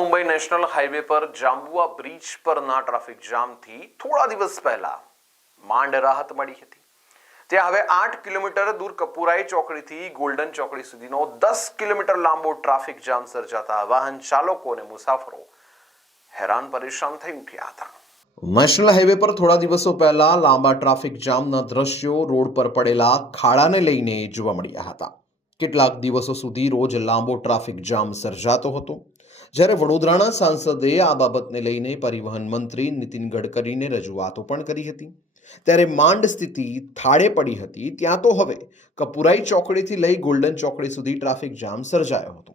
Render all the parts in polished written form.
Mumbai national highway પર Jhabua bridge પરના traffic જામથી થોડા દિવસ પહેલા માંડ રાહત મળી હતી. ત્યાં હવે 8 કિલોમીટર દૂર કપુરાઈ ચોકડીથી ગોલ્ડન ચોકડી સુધીનો 10 કિલોમીટર લાંબો ટ્રાફિક જામ સર્જાતા વાહન ચાલકો અને મુસાફરો હેરાન પરેશાન થઈ ઉઠ્યા હતા. નેશનલ હાઈવે પર થોડા દિવસો પહેલા લાંબા ટ્રાફિક જામના દ્રશ્યો રોડ પર પડેલા ખાડાને લઈને જોવા મળ્યા હતા. કેટલાક દિવસો સુધી રોજ લાંબો ટ્રાફિક જામ સર્જાતો હતો. જ્યારે વડોદરાના સાંસદે આ બાબતને લઈને પરિવહન મંત્રી નીતિન ગડકરીને રજૂઆતો પણ કરી હતી. ત્યારે માંડ સ્થિતિ થાળે પડી હતી. ત્યાં તો હવે કપુરાઈ ચોકડીથી લઈ ગોલ્ડન ચોકડી સુધી ટ્રાફિક જામ સર્જાયો હતો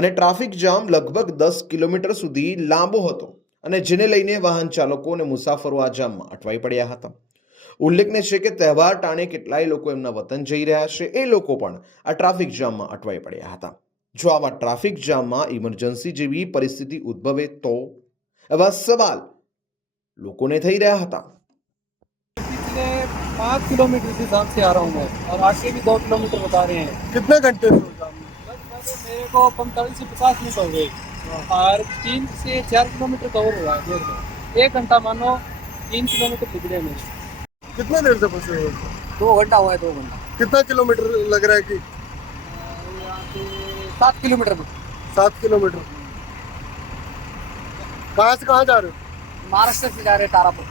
અને ટ્રાફિક જામ લગભગ 10 કિલોમીટર સુધી લાંબો હતો અને જેને લઈને વાહન ચાલકો અને મુસાફરો આ જામમાં અટવાઈ પડ્યા હતા. ઉલ્લેખનીય છે કે તહેવાર ટાણે કેટલાય લોકો એમના વતન જઈ રહ્યા છે. એ લોકો પણ આ ટ્રાફિક જામમાં અટવાઈ પડ્યા હતા. જો આવા ટ્રાફિક જામમાં ઇમરજન્સી જેવી પરિસ્થિતિ ઉદ્ભવે તો એવા સવાલ લોકોને થઈ રહ્યા હતા. पिछले 5 किलोमीटर से जाम से आ रहा हूँ मैं और आगे भी 2 किलोमीटर बता रहे हैं. कितने घंटे से जाम में? लगभग मेरे को 45 से 50 मिनट हो गए और 3 से 4 किलोमीटर कवर हुआ है देर में. 1 घंटा मानो 3 किलोमीटर बिगड़े मेरे. कितने देर से फंसे हुए? 2 घंटा हुआ है. 2 घंटा. कितना किलोमीटर लग रहा है कि यहाँ से 7 किलोमीटर में. 7 किलोमीटर. कहाँ से कहाँ जा रहे हो? महाराष्ट्र से जा रहे हैं तारापुर.